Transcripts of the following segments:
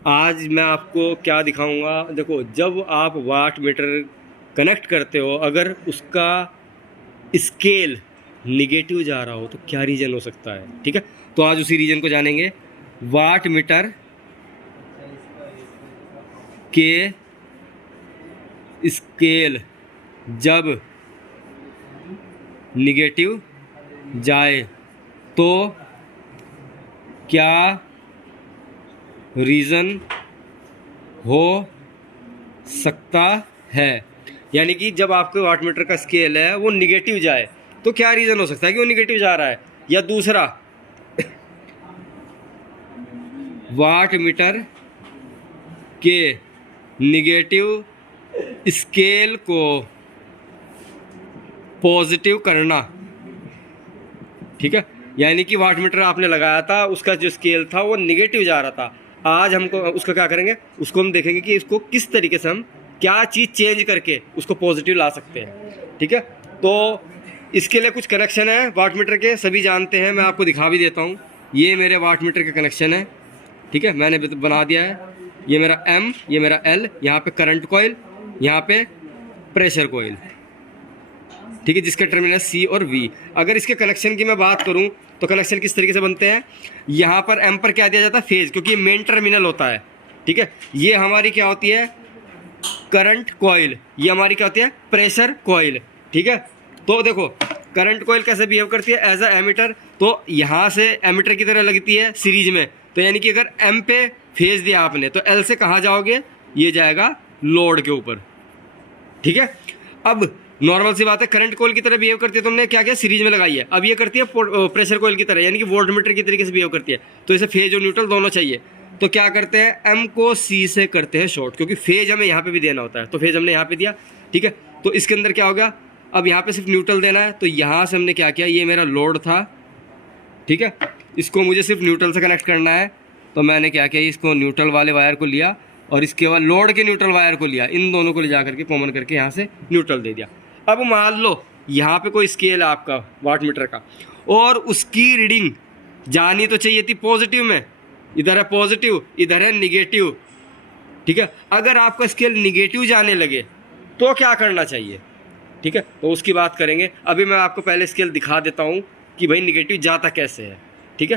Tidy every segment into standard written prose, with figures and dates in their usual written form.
आज मैं आपको क्या दिखाऊंगा। देखो, जब आप वाट मीटर कनेक्ट करते हो, अगर उसका स्केल निगेटिव जा रहा हो तो क्या रीज़न हो सकता है। ठीक है, तो आज उसी रीज़न को जानेंगे। वाट मीटर के स्केल जब निगेटिव जाए तो क्या रीज़न हो सकता है। यानी कि जब आपके वाट मीटर का स्केल है वो निगेटिव जाए तो क्या रीज़न हो सकता है कि वो निगेटिव जा रहा है। या दूसरा, वाट मीटर के निगेटिव स्केल को पॉजिटिव करना। ठीक है, यानी कि वाट मीटर आपने लगाया था, उसका जो स्केल था वो निगेटिव जा रहा था। आज हमको उसका क्या करेंगे, उसको हम देखेंगे कि इसको किस तरीके से हम क्या चीज़ चेंज करके उसको पॉजिटिव ला सकते हैं। ठीक है, तो इसके लिए कुछ कनेक्शन है वाट मीटर के, सभी जानते हैं, मैं आपको दिखा भी देता हूँ। ये मेरे वाट मीटर के कनेक्शन है। ठीक है, मैंने बना दिया है। ये मेरा M, ये मेरा L, यहाँ पे करंट कॉइल, यहाँ पे प्रेशर कॉइल। ठीक है, जिसके टर्मिनल C और V। अगर इसके कनेक्शन की मैं बात करूं तो कनेक्शन किस तरीके से बनते हैं। यहाँ पर M पर क्या दिया जाता है, फेज, क्योंकि ये मेन टर्मिनल होता है। ठीक है, ये हमारी क्या होती है, करंट कॉइल। ये हमारी क्या होती है, प्रेशर कॉइल। ठीक है, तो देखो करंट कॉइल कैसे बिहेव करती है एज अ एमीटर। तो यहाँ से एमीटर की तरह लगती है सीरीज में। तो यानी कि अगर M पे फेज दिया आपने तो L से कहाँ जाओगे, ये जाएगा लोड के ऊपर। ठीक है, अब नॉर्मल सी बात है, करंट कॉइल की तरह बिहेव करती है, तुमने क्या किया, सीरीज में लगाई है। अब ये करती है प्रेशर कॉइल की तरह, यानी कि वोल्ट मीटर की तरीके से बिहेव करती है। तो इसे फेज और न्यूट्रल दोनों चाहिए। तो क्या करते हैं, M को C से करते हैं शॉर्ट, क्योंकि फेज हमें यहाँ पे भी देना होता है। तो फेज हमने यहाँ पे दिया। ठीक है, तो इसके अंदर क्या होगा, अब यहाँ पे सिर्फ न्यूट्रल देना है। तो यहाँ से हमने क्या किया, ये मेरा लोड था। ठीक है, इसको मुझे सिर्फ न्यूट्रल से कनेक्ट करना है। तो मैंने क्या किया, इसको न्यूट्रल वाले वायर को लिया और इसके बाद लोड के न्यूट्रल वायर को लिया, इन दोनों को ले जा करके कॉमन करके यहाँ से न्यूट्रल दे दिया। अब मान लो यहाँ पे कोई स्केल है आपका वाट मीटर का, और उसकी रीडिंग जानी तो चाहिए थी पॉजिटिव में। इधर है पॉजिटिव, इधर है निगेटिव। ठीक है, अगर आपका स्केल निगेटिव जाने लगे तो क्या करना चाहिए। ठीक है, तो उसकी बात करेंगे। अभी मैं आपको पहले स्केल दिखा देता हूँ कि भाई निगेटिव जाता कैसे है। ठीक है,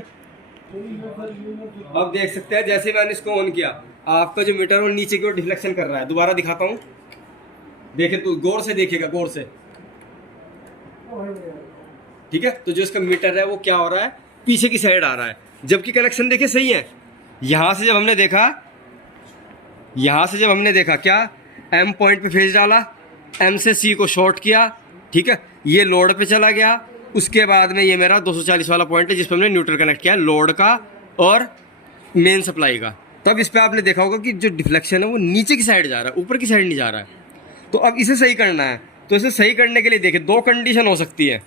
अब देख सकते हैं, जैसे मैंने इसको ऑन किया, आपका जो मीटर है वो नीचे की ओर डिफ्लेक्शन कर रहा है। दोबारा दिखाता हूँ, देखे तो गौर से देखिएगा, गौर से। ठीक है, तो जो इसका मीटर है वो क्या हो रहा है, पीछे की साइड आ रहा है, जबकि कनेक्शन देखिए सही है। यहां से जब हमने देखा, क्या, M पॉइंट पे फेज डाला, M से C को शॉर्ट किया। ठीक है, ये लोड पे चला गया। उसके बाद में ये मेरा 240 वाला पॉइंट है जिस पर हमने न्यूट्रल कनेक्ट किया, लोड का और मेन सप्लाई का। तब इस पर आपने देखा होगा कि जो डिफ्लेक्शन है वो नीचे की साइड जा रहा है, ऊपर की साइड नहीं जा रहा है। तो अब इसे सही करना है। तो इसे सही करने के लिए देखिए, दो कंडीशन हो सकती है।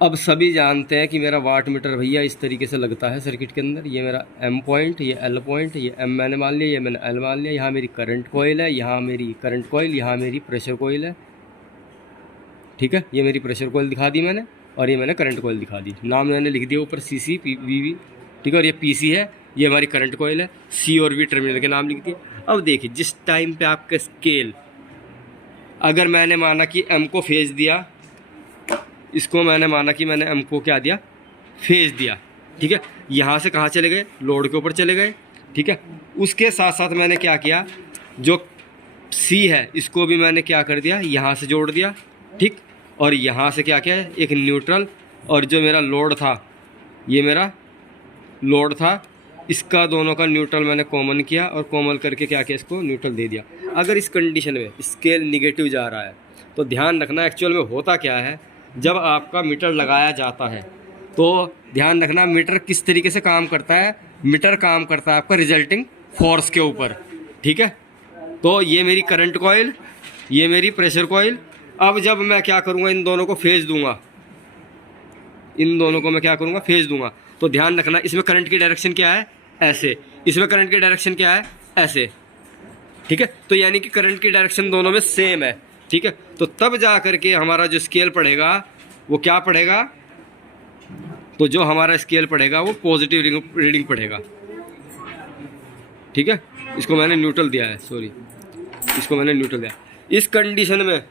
अब सभी जानते हैं कि मेरा वाट मीटर भैया इस तरीके से लगता है सर्किट के अंदर। ये मेरा M पॉइंट, ये L पॉइंट, ये M मैंने मान लिया, ये मैंने L मान लिया। यहाँ मेरी करंट कॉइल है, यहाँ मेरी करंट कॉइल, यहाँ मेरी प्रेशर कॉइल है। ठीक है, ये मेरी प्रेशर कॉइल दिखा दी मैंने, और ये मैंने करंट कॉइल दिखा दी। नाम मैंने लिख दिया ऊपर CC VV। ठीक है, और ये PC है, ये हमारी करंट कॉइल है। C और V टर्मिनल के नाम लिख दिए। अब देखिए, जिस टाइम पे आपका स्केल, अगर मैंने माना कि M को फेज दिया, इसको मैंने माना कि मैंने M को क्या दिया, फेज दिया। ठीक है, यहाँ से कहाँ चले गए, लोड के ऊपर चले गए। ठीक है, उसके साथ साथ मैंने क्या किया, जो C है इसको भी मैंने क्या कर दिया, यहाँ से जोड़ दिया। ठीक, और यहाँ से क्या किया, एक न्यूट्रल, और जो मेरा लोड था, ये मेरा लोड था, इसका दोनों का न्यूट्रल मैंने कॉमन किया, और कॉमन करके क्या किया, इसको न्यूट्रल दे दिया। अगर इस कंडीशन में स्केल निगेटिव जा रहा है तो ध्यान रखना, एक्चुअल में होता क्या है, जब आपका मीटर लगाया जाता है तो ध्यान रखना मीटर किस तरीके से काम करता है। मीटर काम करता है आपका रिजल्टिंग फोर्स के ऊपर। ठीक है, तो ये मेरी करंट कॉइल, ये मेरी प्रेशर कॉइल। अब जब मैं क्या करूँगा, इन दोनों को फेज दूंगा, फेज दूंगा। तो ध्यान रखना, इसमें करंट की डायरेक्शन क्या है, ऐसे। इसमें करंट की डायरेक्शन क्या है, ऐसे। ठीक है, तो यानी कि करंट की डायरेक्शन दोनों में सेम है। ठीक है, तो तब जा करके हमारा जो स्केल पड़ेगा वो क्या पड़ेगा, तो जो हमारा स्केल पड़ेगा वो पॉजिटिव रीडिंग पड़ेगा। ठीक है, इसको मैंने न्यूट्रल दिया है, सॉरी, इसको मैंने न्यूट्रल दिया। इस कंडीशन में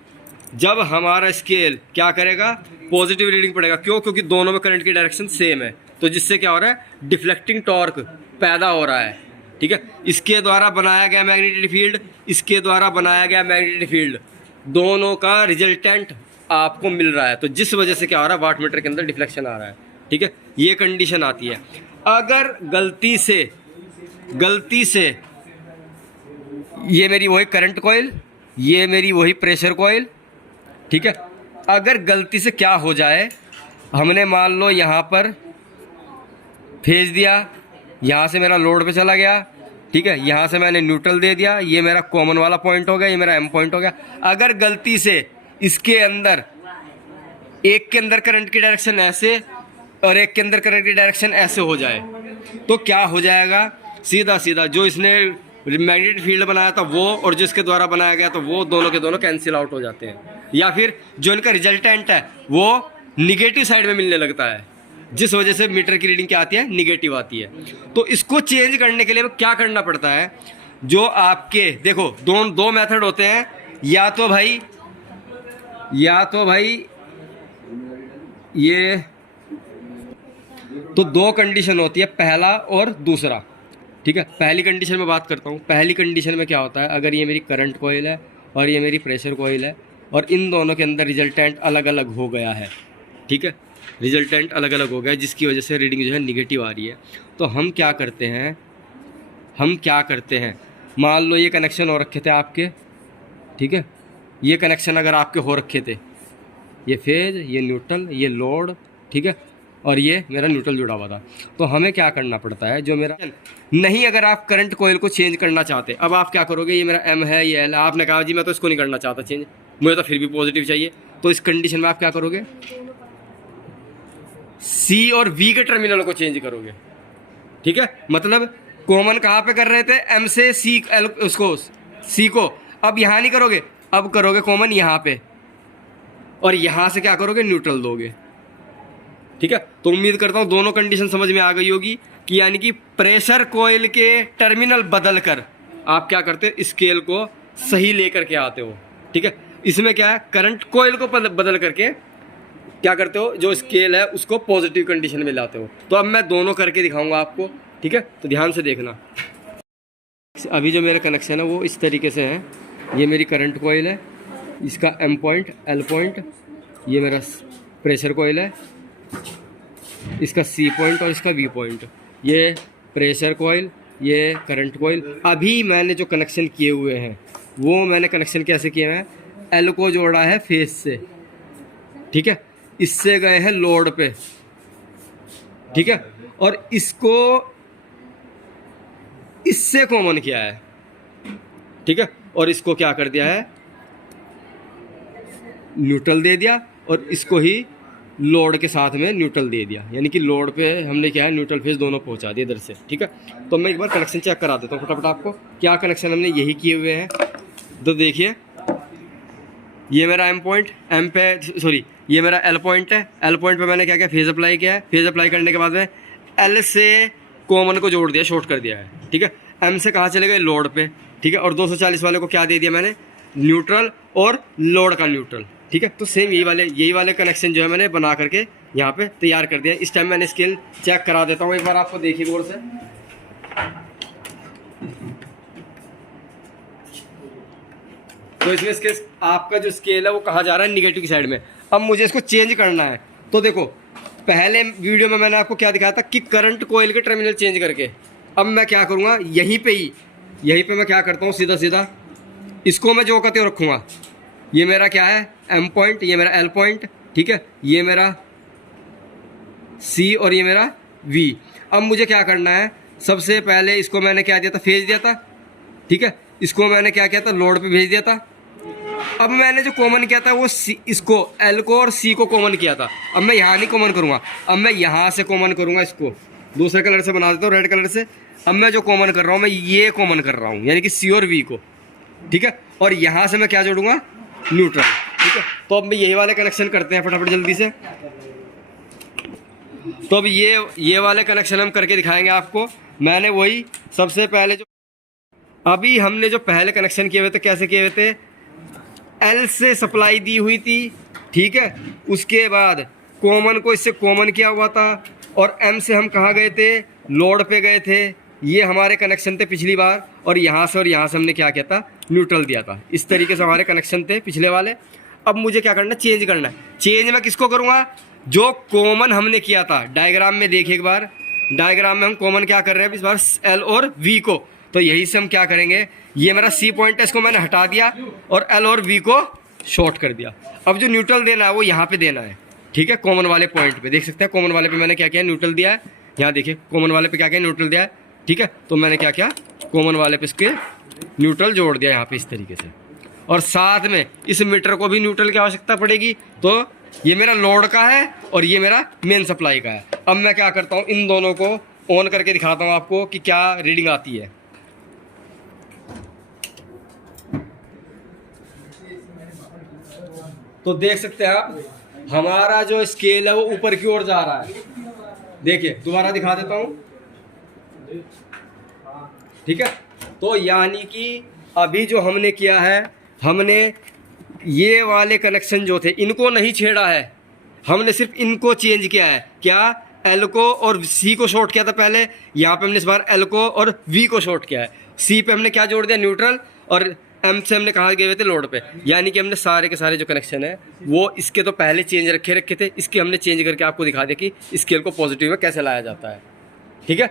जब हमारा स्केल क्या करेगा, पॉजिटिव रीडिंग पड़ेगा। क्यों? क्योंकि दोनों में करंट की डायरेक्शन सेम है, तो जिससे क्या हो रहा है, डिफ्लेक्टिंग टॉर्क पैदा हो रहा है। ठीक है, इसके द्वारा बनाया गया मैग्नेटिक फील्ड, इसके द्वारा बनाया गया मैग्नेटिक फील्ड, दोनों का रिजल्टेंट आपको मिल रहा है। तो जिस वजह से क्या हो रहा है, वाटमीटर के अंदर डिफ्लेक्शन आ रहा है। ठीक है, ये कंडीशन आती है। अगर गलती से ये मेरी वही करंट कॉइल, ये मेरी वही प्रेशर कॉइल, ठीक है, अगर गलती से क्या हो जाए, हमने मान लो यहाँ पर भेज दिया, यहाँ से मेरा लोड पे चला गया, ठीक है, यहाँ से मैंने न्यूट्रल दे दिया, ये मेरा कॉमन वाला पॉइंट हो गया, ये मेरा एम पॉइंट हो गया। अगर गलती से इसके अंदर एक के अंदर करंट की डायरेक्शन ऐसे और एक के अंदर करंट की डायरेक्शन ऐसे हो जाए, तो क्या हो जाएगा, सीधा सीधा जो इसने मैग्नेटिक फील्ड बनाया था वो और जिसके द्वारा बनाया गया तो वो दोनों के दोनों कैंसिल आउट हो जाते हैं, या फिर जो इनका रिजल्टेंट है वो निगेटिव साइड में मिलने लगता है, जिस वजह से मीटर की रीडिंग क्या आती है, निगेटिव आती है। तो इसको चेंज करने के लिए क्या करना पड़ता है, जो आपके देखो दो मेथड होते हैं, या तो भाई ये तो दो कंडीशन होती है, पहला और दूसरा। ठीक है, पहली कंडीशन में बात करता हूँ। पहली कंडीशन में क्या होता है, अगर ये मेरी करंट कॉइल है और ये मेरी प्रेशर कॉइल है और इन दोनों के अंदर रिजल्टेंट अलग अलग हो गया है, ठीक है, रिजल्टेंट अलग अलग हो गया है, जिसकी वजह से रीडिंग जो है निगेटिव आ रही है, तो हम क्या करते हैं, मान लो ये कनेक्शन हो रखे थे आपके, ठीक है, ये कनेक्शन अगर आपके हो रखे थे, ये फेज, ये न्यूट्रल, ये लोड, ठीक है, और ये मेरा न्यूट्रल जुड़ा हुआ था, तो हमें क्या करना पड़ता है, जो मेरा नहीं, अगर आप करंट कॉइल को चेंज करना चाहते, अब आप क्या करोगे, ये मेरा एम है, ये एल है, आपने कहा जी मैं तो इसको नहीं करना चाहता चेंज, मुझे तो फिर भी पॉजिटिव चाहिए, तो इस कंडीशन में आप क्या करोगे, सी और वी के टर्मिनल को चेंज करोगे। ठीक है, मतलब कॉमन कहाँ पे कर रहे थे, एम से सी एल, उसको सी को, अब यहाँ नहीं करोगे, अब करोगे कॉमन यहाँ पे, और यहाँ से क्या करोगे, न्यूट्रल दोगे। ठीक है, तो उम्मीद करता हूँ दोनों कंडीशन समझ में आ गई होगी, कि यानी कि प्रेशर कॉइल के टर्मिनल बदल कर आप क्या करते हो, स्केल को सही लेकर के आते हो। ठीक है, इसमें क्या है, करंट कॉइल को बदल करके क्या करते हो, जो स्केल है उसको पॉजिटिव कंडीशन में लाते हो। तो अब मैं दोनों करके दिखाऊंगा आपको। ठीक है, तो ध्यान से देखना। अभी जो मेरा कनेक्शन है वो इस तरीके से है, ये मेरी करंट कॉइल है, इसका एम पॉइंट, एल पॉइंट, ये मेरा प्रेशर कॉइल है, इसका सी पॉइंट और इसका वी पॉइंट, ये प्रेशर कॉइल, ये करंट कॉइल। अभी मैंने जो कनेक्शन किए हुए हैं वो मैंने कनेक्शन कैसे किए हैं, एल को जोड़ा है फेस से, ठीक है, इससे गए हैं लोड पे, ठीक है, और इसको इससे कॉमन किया है, ठीक है, और इसको क्या कर दिया है, न्यूट्रल दे दिया, और इसको ही लोड के साथ में न्यूट्रल दे दिया, यानी कि लोड पे हमने क्या है, न्यूट्रल फेज दोनों पहुंचा दिए इधर से। ठीक है, तो मैं एक बार कनेक्शन चेक करा देता हूँ फटाफट आपको, क्या कनेक्शन हमने यही किए हुए हैं। तो देखिए, ये मेरा एम पॉइंट, एम पे सॉरी ये मेरा एल पॉइंट है, एल पॉइंट पे मैंने क्या किया, फेज अप्लाई किया है, फेज अप्लाई करने के बाद में एल से कॉमन को जोड़ दिया, शॉर्ट कर दिया है। ठीक है, एम से कहाँ चले गए, लोड पे, ठीक है, और 240 वाले को क्या दे दिया मैंने, न्यूट्रल और लोड का न्यूट्रल। ठीक है, तो सेम यही वाले कनेक्शन जो है मैंने बना करके यहाँ पे तैयार कर दिया। इस टाइम मैंने स्केल चेक करा देता हूँ एक बार, आपको देखिए गौर से। तो इसमें इसके आपका जो स्केल है वो कहाँ जा रहा है, निगेटिव की साइड में। अब मुझे इसको चेंज करना है, तो देखो पहले वीडियो में मैंने आपको क्या दिखाया था कि करंट कॉइल के टर्मिनल चेंज करके, अब मैं क्या करूँगा, यहीं पे मैं क्या करता हूँ, सीधा सीधा इसको मैं जो कहते हो रखूँगा। ये मेरा क्या है, एम पॉइंट, ये मेरा एल पॉइंट, ठीक है, ये मेरा सी और ये मेरा वी। अब मुझे क्या करना है, सबसे पहले इसको मैंने क्या दिया था, फेज दिया था, ठीक है, इसको मैंने क्या किया था, लोड पे भेज दिया था। अब मैंने जो कॉमन किया था वो इसको एल को और सी को कॉमन किया था। अब मैं यहाँ नहीं कॉमन करूँगा, अब मैं यहाँ से कॉमन करूँगा, इसको दूसरे कलर से बना देता हूँ, रेड कलर से। अब मैं जो कॉमन कर रहा हूँ, मैं ये कॉमन कर रहा हूँ, यानी कि सी और वी को, ठीक है, और यहाँ से मैं क्या जोड़ूंगा, न्यूट्रल। ठीक है, तो अब मैं यही वाले कनेक्शन करते हैं फटाफट जल्दी से। तो अब ये वाले कनेक्शन हम करके दिखाएंगे आपको। मैंने वही सबसे पहले जो अभी हमने जो पहले कनेक्शन किए हुए थे, कैसे किए हुए थे, एल से सप्लाई दी हुई थी, ठीक है। उसके बाद कॉमन को इससे कॉमन किया हुआ था, और एम से हम कहाँ गए थे, लोड पे गए थे। ये हमारे कनेक्शन थे पिछली बार, और यहाँ से हमने क्या किया था, न्यूट्रल दिया था। इस तरीके से हमारे कनेक्शन थे पिछले वाले। अब मुझे क्या करना है, चेंज करना है। चेंज मैं किसको करूँगा, जो कॉमन हमने किया था। डायग्राम में देखिए एक बार, डायग्राम में हम कॉमन क्या कर रहे हैं इस बार, एल और वी को। तो यही से हम क्या करेंगे, ये मेरा सी पॉइंट है, इसको मैंने हटा दिया और एल और वी को शॉर्ट कर दिया। अब जो न्यूट्रल देना है वो यहाँ पे देना है, ठीक है। कॉमन वाले पॉइंट पे देख सकते हैं, कॉमन वाले पे मैंने क्या किया, न्यूट्रल दिया है। यहाँ देखिए कॉमन वाले पे क्या किया, न्यूट्रल दिया है, ठीक है। तो मैंने क्या किया, कॉमन वाले पे इसके न्यूट्रल जोड़ दिया यहाँ पे इस तरीके से। और साथ में इस मीटर को भी न्यूट्रल की आवश्यकता पड़ेगी। तो ये मेरा लोड का है और ये मेरा मेन सप्लाई का है। अब मैं क्या करता हूँ, इन दोनों को ऑन करके दिखाता हूँ आपको कि क्या रीडिंग आती है। तो देख सकते हैं आप, हमारा जो स्केल है वो ऊपर की ओर जा रहा है। देखिए दोबारा दिखा देता हूँ, ठीक है। तो यानी कि अभी जो हमने किया है, हमने ये वाले कनेक्शन जो थे इनको नहीं छेड़ा है, हमने सिर्फ इनको चेंज किया है। क्या, एल को और सी को शॉर्ट किया था पहले, यहाँ पे हमने इस बार एल को और वी को शॉर्ट किया है। सी पे हमने क्या जोड़ दिया, न्यूट्रल, और एम से हमने कहाँ गए हुए थे, लोड पे। यानी कि हमने सारे के सारे जो कनेक्शन है वो इसके तो पहले चेंज रखे थे, इसके हमने चेंज करके आपको दिखा दिया कि स्केल को पॉजिटिव में कैसे लाया जाता है, ठीक है।